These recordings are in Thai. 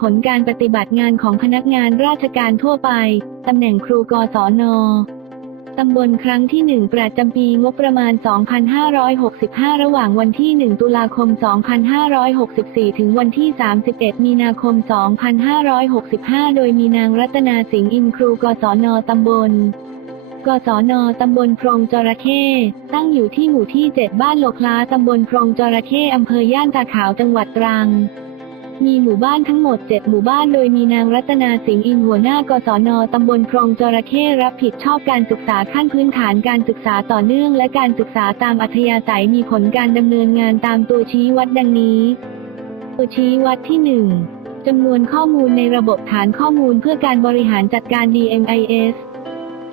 ผลการปฏิบัติงานของพนักงานราชการทั่วไป ตำแหน่งครูกศนตำบลครั้งที่ 1 ประจำปีงบประมาณ 2565 ระหว่างวันที่ 1 ตุลาคม 2564 ถึงวันที่ 31 มีนาคม 2565 โดยมีนางรัตนาสิงห์อินครูกศนตำบลกศน ตำบลโพรงจระเข้ ตั้งอยู่ที่หมู่ที่ 7 บ้านโลคลา ตำบลโพรงจระเข้ อำเภอย่านตาขาว จังหวัดตรัง มีหมู่บ้านทั้งหมด 7 หมู่บ้านโดยมีนางรัตนาสิงห์อินหัวหน้ากศนตำบลโพรงจระเข้รับผิดชอบการศึกษาขั้นพื้นฐานการศึกษาต่อเนื่อง และการศึกษาตามอัธยาศัยมีผลการดำเนินงานตามตัวชี้วัดดังนี้ ตัวชี้วัดที่ 1จำนวนข้อมูลในระบบฐานข้อมูลเพื่อการบริหารจัดการ DMIS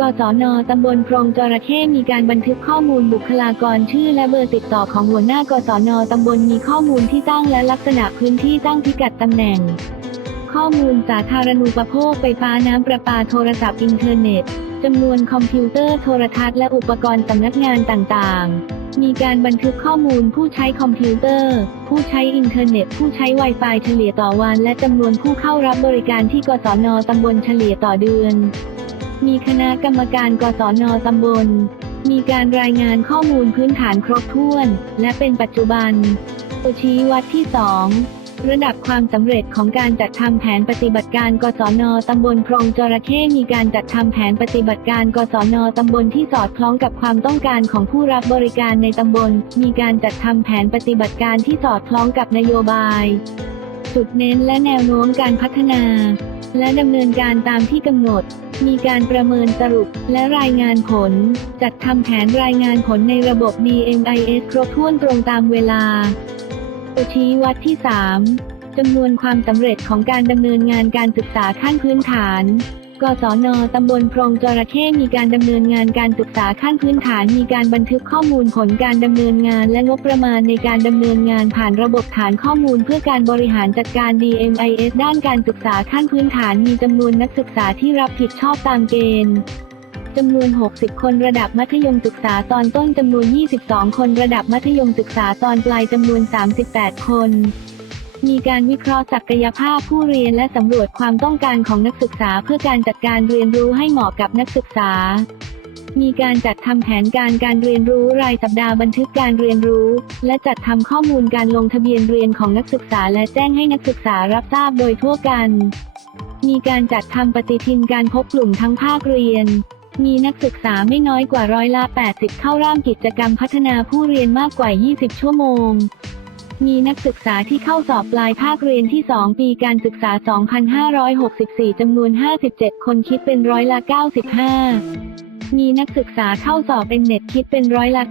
กศนตำบลโพรงจระเข้มีการบันทึกข้อมูลบุคลากรชื่อและเบอร์ติดต่อของหัวหน้ากศนตำบลมีข้อมูลที่ตั้งและลักษณะพื้นที่ตั้งพิกัดตำแหน่ง ข้อมูลสาธารณูปโภคไฟฟ้าน้ำประปาโทรศัพท์อินเทอร์เน็ตจำนวนคอมพิวเตอร์โทรทัศน์และอุปกรณ์สำนักงานต่างๆ มีการบันทึกข้อมูลผู้ใช้คอมพิวเตอร์ ผู้ใช้อินเทอร์เน็ต ผู้ใช้ Wi-Fi เฉลี่ยต่อวัน และจำนวนผู้เข้ารับบริการที่กศนตำบลเฉลี่ยต่อเดือน มีคณะกรรมการกศนตำบล มีการรายงานข้อมูลพื้นฐานครบถ้วน และเป็นปัจจุบันตัวชี้วัดที่ 2 ระดับความสำเร็จของการจัดทำแผนปฏิบัติการกศนตำบลโพรงจระเข้มีการจัดทำแผนปฏิบัติการกศนตำบลที่สอดคล้องกับความต้องการของผู้รับบริการในตำบล มีการจัดทำแผนปฏิบัติการที่สอดคล้องกับนโยบาย จุดเน้นและแนวโน้มการพัฒนา และดำเนินการตามที่กำหนด มีการประเมินสรุปและรายงานผล จัดทำแผนรายงานผลในระบบ DMIS ครบถ้วนตรงตามเวลาตัวชี้วัดที่ 3จำนวนความสำเร็จของการดำเนินงานการศึกษาขั้นพื้นฐาน กศนตำบลโพรงจระเข้มีการดำเนินงานการศึกษาขั้นพื้นฐาน มีการบันทึกข้อมูลผลการดำเนินงาน และงบประมาณในการดำเนินงานผ่านระบบฐานข้อมูล เพื่อการบริหารจัดการ DMIS ด้านการศึกษาขั้นพื้นฐาน มีจำนวนนักศึกษาที่รับผิดชอบตามเกณฑ์จำนวน 60 คนระดับมัธยมศึกษาตอนต้นจำนวน 22 คนระดับมัธยมศึกษาตอนปลายจำนวน 38 คน มีการวิเคราะห์ศักยภาพผู้เรียนและสำรวจความต้องการของนักศึกษาเพื่อการจัดการเรียนรู้ให้เหมาะกับนักศึกษา มีการจัดทำแผนการการเรียนรู้รายสัปดาห์บันทึกการเรียนรู้ และจัดทำข้อมูลการลงทะเบียนเรียนของนักศึกษา และแจ้งให้นักศึกษารับทราบโดยทั่วกัน มีการจัดทำปฏิทินการพบกลุ่มทั้งภาคเรียนมีนักศึกษาไม่น้อยกว่าร้อยละ 80 เข้าร่วมกิจกรรมพัฒนาผู้เรียนมากกว่า 20 ชั่วโมง มีนักศึกษาที่เข้าสอบปลายภาคเรียนที่ 2 ปีการศึกษา 2564 จำนวน 57 คนคิดเป็นร้อยละ 95 มีนักศึกษาเข้าสอบเป็นเน็ตคิดเป็นร้อยละ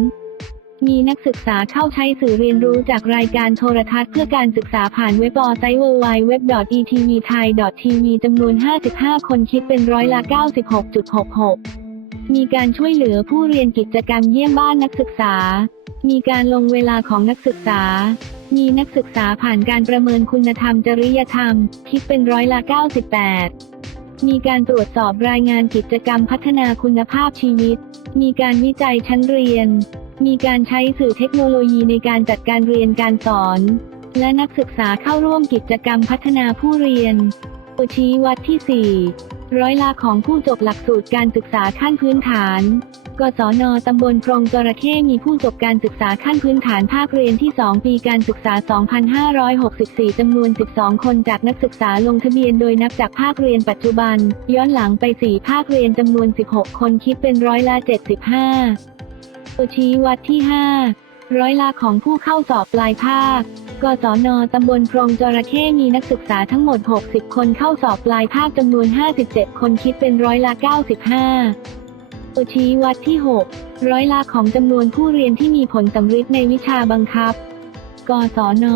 92.30มีนักศึกษาเข้าใช้สื่อเรียนรู้จากรายการโทรทัศน์เพื่อการศึกษาผ่านเว็บอไซต์ www.etvthai.tv จำนวน 55 คนคิดเป็นร้อยละ 96.66 มีการช่วยเหลือผู้เรียนกิจกรรมเยี่ยมบ้านนักศึกษา มีการลงเวลาของนักศึกษา มีนักศึกษาผ่านการประเมินคุณธรรมจริยธรรม คิดเป็นร้อยละ 98 มีการตรวจสอบรายงานกิจกรรมพัฒนาคุณภาพชีวิต มีการวิจัยชั้นเรียน มีการใช้สื่อเทคโนโลยีในการจัดการเรียนการสอน และนักศึกษาเข้าร่วมกิจกรรมพัฒนาผู้เรียนตัวชี้วัดที่ 4 ร้อยละของผู้จบหลักสูตรการศึกษาขั้นพื้นฐาน กศนตำบลโพรงจระเข้มีผู้จบการศึกษาขั้นพื้นฐานภาคเรียนที่ 2 ปีการศึกษา 2564 จำนวน 12 คนจากนักศึกษาลงทะเบียนโดยนับจากภาคเรียนปัจจุบัน ย้อนหลังไป 4 ภาคเรียนจำนวน 16 คนคิดเป็นร้อยละ 75ตัวชี้วัดที่ 5 ร้อยละของผู้เข้าสอบปลายภาคกศน ตำบลโพรงจระเข้มีนักศึกษาทั้งหมด 60 คนเข้าสอบปลายภาคจำนวน 57 คนคิดเป็นร้อยละ 95 ชี้วัดที่ 6 ร้อยละของจำนวนผู้เรียนที่มีผลสำฤทธิ์ในวิชาบังคับ กศน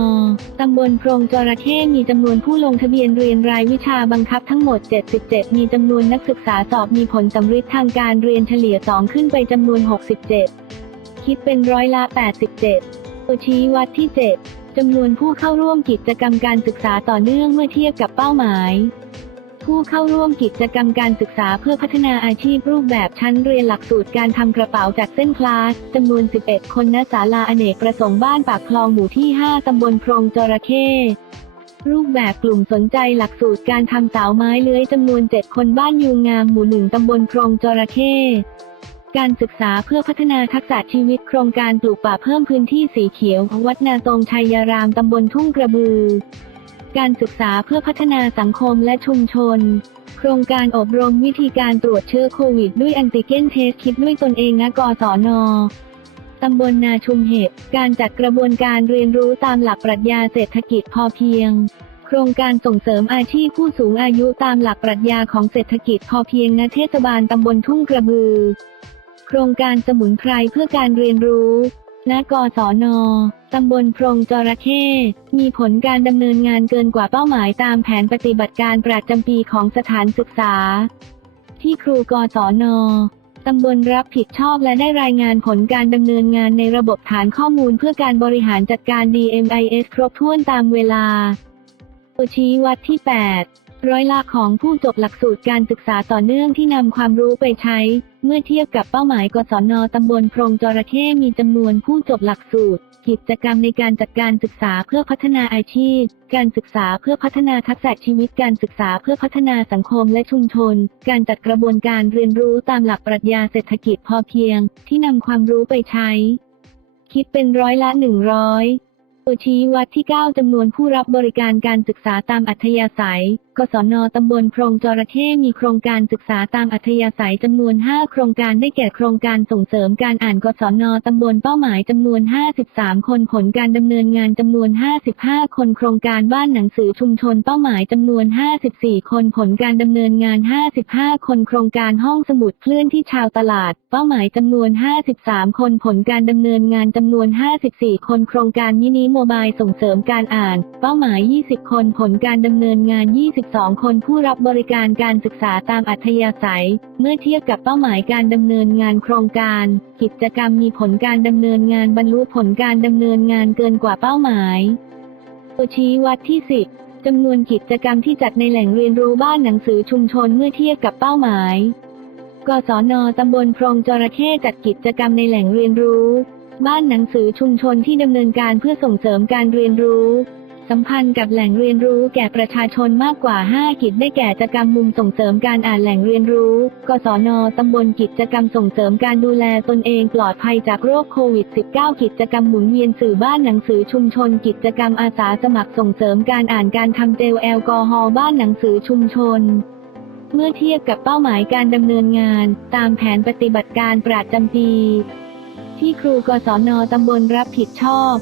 ตำบลโพรงจระเข้มีจำนวนผู้ลงทะเบียนเรียนรายวิชาบังคับทั้งหมด 77 มีจำนวนนักศึกษาสอบมีผลสำฤทธิ์ทางการเรียนเฉลี่ย 2 ขึ้นไปจำนวน 67 คิดเป็นร้อยละ 87ตัวชี้วัดที่ 7จำนวนผู้เข้าร่วมกิจกรรมการศึกษาต่อเนื่องเมื่อเทียบกับเป้าหมาย ผู้เข้าร่วมกิจกรรมการศึกษาเพื่อพัฒนาอาชีพรูปแบบชั้นเรียนหลักสูตรการทำกระเป๋าจากเส้นคลาสจำนวน 11 คนณศาลาอเนกประสงค์บ้านปากคลองหมู่ที่ 5 ตำบลโพรงจระเข้รูปแบบกลุ่มสนใจหลักสูตรการทำสาวไม้เลื้อยจำนวน 7 คนบ้านยูงามหมู่หนึ่งตำบลโครงจระเข้การศึกษาเพื่อพัฒนาทักษะชีวิตโครงการปลูกป่าเพิ่มพื้นที่สีเขียว วัดนาตรงชัยรามตำบลทุ่งกระบือ การศึกษาเพื่อพัฒนาสังคมและชุมชน โครงการอบรมวิธีการตรวจเชื้อโควิดด้วยแอนติเจนเทสคิดด้วยตนเองนะกศนตำบลนาชุมเหตุ การจัดกระบวนการเรียนรู้ตามหลักปรัชญาเศรษฐกิจพอเพียง โครงการส่งเสริมอาชีพผู้สูงอายุตามหลักปรัชญาของเศรษฐกิจพอเพียงณเทศบาลตำบลทุ่งกระบือ โครงการสมุนไพรเพื่อการเรียนรู้ณกศน ตำบลโพรงจระเข้ มีผลการดำเนินงานเกินกว่าเป้าหมายตามแผนปฏิบัติการประจำปีของสถานศึกษา ที่ครูกศนตำบลรับผิดชอบและได้รายงานผลการดำเนินงานในระบบฐานข้อมูลเพื่อการบริหารจัดการ DMIS ครบถ้วนตามเวลาตัวชี้วัดที่ 8 ร้อยละของผู้จบหลักสูตรการศึกษาต่อเนื่องที่นำความรู้ไปใช้ เมื่อเทียบกับเป้าหมายกศนตำบลโพรงจระเข้มีจำนวนผู้จบหลักสูตร กิจกรรมในการจัดการศึกษาเพื่อพัฒนาอาชีพ การศึกษาเพื่อพัฒนาทักษะชีวิตการศึกษาเพื่อพัฒนาสังคมและชุมชน การจัดกระบวนการเรียนรู้ตามหลักปรัชญาเศรษฐกิจพอเพียง ที่นำความรู้ไปใช้ คิดเป็นร้อยละหนึ่งร้อยตัวชี้วัดที่ 9จำนวนผู้รับบริการการศึกษาตามอัธยาศัย กศนตำบลโพรงจระเข้มีโครงการศึกษาตามอัธยาศัยจำนวน 5 โครงการได้แก่โครงการส่งเสริมการอ่านกศนตำบลเป้าหมายจำนวน 53 คนผลการดำเนินงานจำนวน 55 คนโครงการบ้านหนังสือชุมชนเป้าหมายจำนวน 54 คนผลการดำเนินงาน 55 คนโครงการห้องสมุดเคลื่อนที่ชาวตลาด เป้าหมายจำนวน 53 คนผลการดำเนินงานจำนวน 54 คนโครงการมินิโมบายส่งเสริมการอ่าน เป้าหมาย 20 คนผลการดำเนินงาน22คนผู้รับบริการการศึกษาตามอัธยาศัย เมื่อเทียบกับเป้าหมายการดำเนินงานโครงการ กิจกรรมมีผลการดำเนินงานบรรลุผลการดำเนินงานเกินกว่าเป้าหมายตัวชี้วัดที่ 10จำนวนกิจกรรมที่จัดในแหล่งเรียนรู้บ้านหนังสือชุมชนเมื่อเทียบกับเป้าหมายกศนตำบลพรงจระเข้จัดกิจกรรมในแหล่งเรียนรู้ บ้านหนังสือชุมชนที่ดำเนินการเพื่อส่งเสริมการเรียนรู้ สัมพันธ์กับแหล่งเรียนรู้แก่ประชาชนมากกว่า 5 กิจได้แก่กิจกรรมมุมส่งเสริมการอ่านแหล่งเรียนรู้ กศนตำบลกิจกรรมส่งเสริมการดูแลตนเองปลอดภัยจากโรคโควิด -19 กิจกรรมหมุนเวียนสื่อบ้านหนังสือชุมชน กิจกรรมอาสาสมัครส่งเสริมการอ่านการทำเจลแอลกอฮอล์บ้านหนังสือชุมชนเมื่อเทียบกับเป้าหมายการดำเนินงาน ตามแผนปฏิบัติการประจำปี ที่ครูกศนตำบลรับผิดชอบ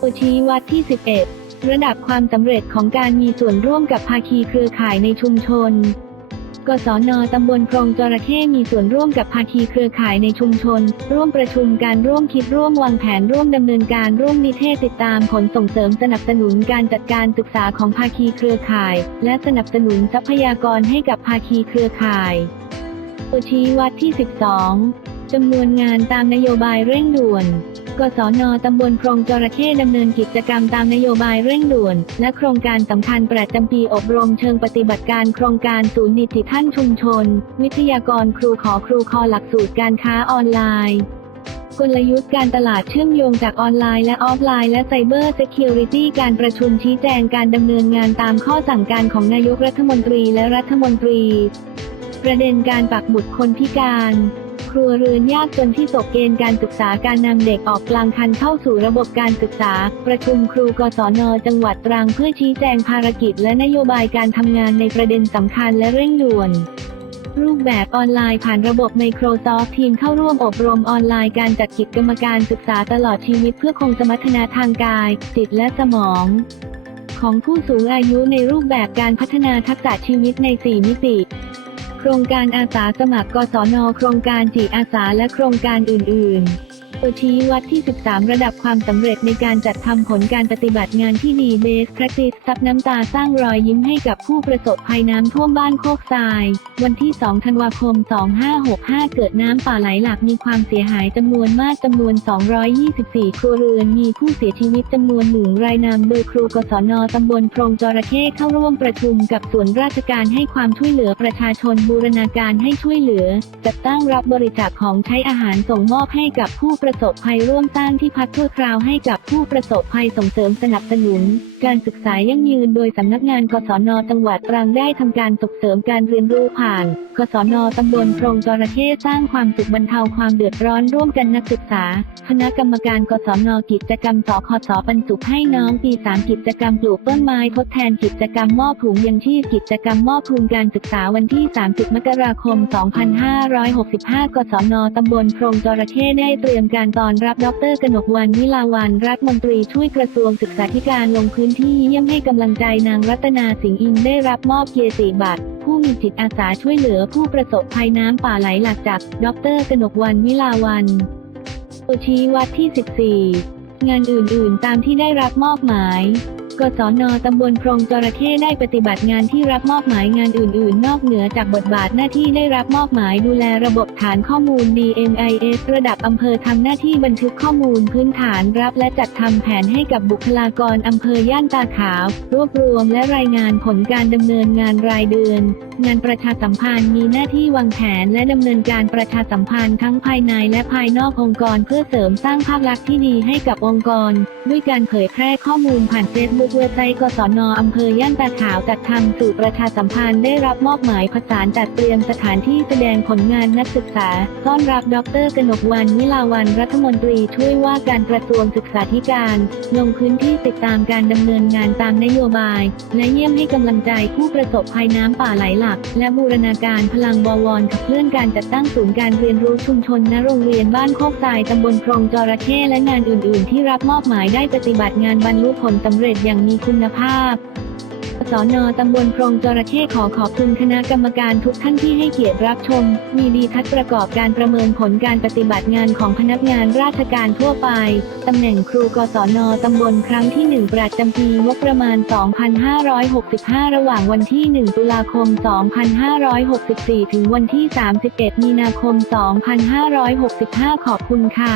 ตัวชี้วัดที่ 11 ระดับความสำเร็จของการมีส่วนร่วมกับภาคีเครือข่ายในชุมชน กศนตำบลโพรงจระเข้มีส่วนร่วมกับภาคีเครือข่ายในชุมชน ร่วมประชุมการร่วมคิดร่วมวางแผนร่วมดำเนินการร่วมนิเทศติดตามผลส่งเสริมสนับสนุนการจัดการศึกษาของภาคีเครือข่าย และสนับสนุนทรัพยากรให้กับภาคีเครือข่ายตัวชี้วัดที่ 12จำนวนงานตามนโยบายเร่งด่วน กศนตำบลโพรงจระเข้ดำเนินกิจกรรมตามนโยบายเร่งด่วน และโครงการสำคัญประจำปีอบรมเชิงปฏิบัติการโครงการศูนย์ดิจิทัลชุมชน วิทยากรครูขอครูคอหลักสูตรการค้าออนไลน์กลยุทธ์การตลาดเชื่อมโยงจากออนไลน์และออฟไลน์และไซเบอร์เซ u ูริตี้การประชุมชี้แจงการดำเนินงานตามข้อสั่งการของนายกรัฐมนตรีและรัฐมนตรี ประเด็นการปักหมุดคนพิการ รัวเรือนยากจนที่ตกเกณฑ์การศึกษาการนำเด็กออกกลางคันเข้าสู่ระบบการศึกษา ประชุมครูกศนจังหวัดตรังเพื่อชี้แจงภารกิจและนโยบายการทำงานในประเด็นสำคัญและเร่งด่วนรูปแบบออนไลน์ผ่านระบบ Microsoft Team เข้าร่วมอบรมออนไลน์การจัดกิจกรรมการศึกษาตลอดชีวิตเพื่อคงสมรรถนะทางกาย จิตและสมอง ของผู้สูงอายุในรูปแบบการพัฒนาทักษะชีวิตใน 4 มิติ ครงการอาสาสมัครกศนโครงการจิตอาสาและโครงการอื่น ๆ ตัวชี้วัดที่ 13 ระดับความสำเร็จในการจัดทำผลการปฏิบัติงานที่ดี Best Practice ซับน้ำตาสร้างรอยยิ้มให้กับผู้ประสบภัยน้ำท่วมบ้านโคกทราย วันที่ 2 ธันวาคม 2565 เกิดน้ำป่าไหลหลากมีความเสียหายจำนวนมากจำนวน 224 ครัวเรือนมีผู้เสียชีวิตจำนวนหนึ่งรายนามโดยครูกศนตำบลโพรงจระเข้เข้าร่วมประชุมกับส่วนราชการให้ความช่วยเหลือประชาชนบูรณาการให้ช่วยเหลือ จัดตั้งรับบริจาคของใช้อาหารส่งมอบให้กับผู้ประสบภัยร่วมสร้างที่พักชั่วคราวให้กับผู้ประสบภัยส่งเสริมสนับสนุนการศึกษายั่งยืนโดยสำนักงานกศนจังหวัดตรังได้ทำการส่งเสริมการเรียนรู้ผ่าน กศนตำบลโพรงจระเข้สร้างความสุขบรรเทาความเดือดร้อนร่วมกันนักศึกษา คณะกรรมการกศนกิจกรรมสคสบรรจุให้น้องปี3กิจกรรมปลูกต้นไม้ทดแทนกิจกรรมมอบถุงยังชีพกิจกรรมมอบทุนการศึกษาวันที่ 30 มกราคม 2565 กศนตำบลโพรงจระเข้ได้เตรียมการตอนรับดรกนกวันวิลาวันรัฐมนตรีช่วยกระทรวงศึกษาธิการลงพื้นที่เยี่ยมให้กำลังใจนางรัตนาสิงห์อินได้รับมอบเกียรติบัตรผู้มีจิตอาสาช่วยเหลือผู้ประสบภัยน้ำป่าไหลหลากจาก ดรกนกวันวิลาวันตัวชี้วัดที่ 14 งานอื่นๆตามที่ได้รับมอบหมาย กศนตำบลโพรงจระเข้ได้ปฏิบัติงานที่รับมอบหมายงานอื่น ๆ นอกเหนือจากบทบาทหน้าที่ได้รับมอบหมายดูแลระบบฐานข้อมูล DMIS ระดับอำเภอทำหน้าที่บันทึกข้อมูลพื้นฐานรับและจัดทำแผนให้กับบุคลากรอำเภอย่านตาขาว รวบรวมและรายงานผลการดำเนินงานรายเดือน งานประชาสัมพันธ์มีหน้าที่วางแผนและดำเนินการประชาสัมพันธ์ทั้งภายในและภายนอกองค์กรเพื่อเสริมสร้างภาพลักษณ์ที่ดีให้กับองค์กร ด้วยการเผยแพร่ข้อมูลผ่านเฟซบุ๊กเว็บไซกศนอำเภอย่านตาขาวจัดทำสู่ประชาสัมพันธ์ได้รับมอบหมายผสานจัดเตรียมสถานที่แสดงผลงานนักศึกษา ต้อนรับดรกนกวันวิลาวันรัฐมนตรีช่วยว่าการกระทรวงศึกษาธิการ ลงพื้นที่ติดตามการดำเนินงานตามนโยบาย และเยี่ยมให้กำลังใจผู้ประสบภัยน้ำป่าไหลหลักและบูรณาการพลังบวรขับเคลื่อนการจัดตั้งศูนย์การเรียนรู้ชุมชนณโรงเรียนบ้านโคกทรายตำบลครองจระเข้และงานอื่น ๆ ที่รับมอบหมายได้ปฏิบัติงานบรรลุผลสำเร็จอย่างมีคุณภาพสนตำบลโพรงจระเข้ขอขอบคุณคณะกรรมการทุกท่านที่ให้เกียรติรับชม มีดีทัศน์ประกอบการประเมินผลการปฏิบัติงานของพนักงานราชการทั่วไป ตำแหน่งครูกศนตำบลครั้งที่ 1 ประจำปีงบประมาณ 2565 ระหว่างวันที่ 1 ตุลาคม 2564 ถึงวันที่ 31 มีนาคม 2565 ขอบคุณค่ะ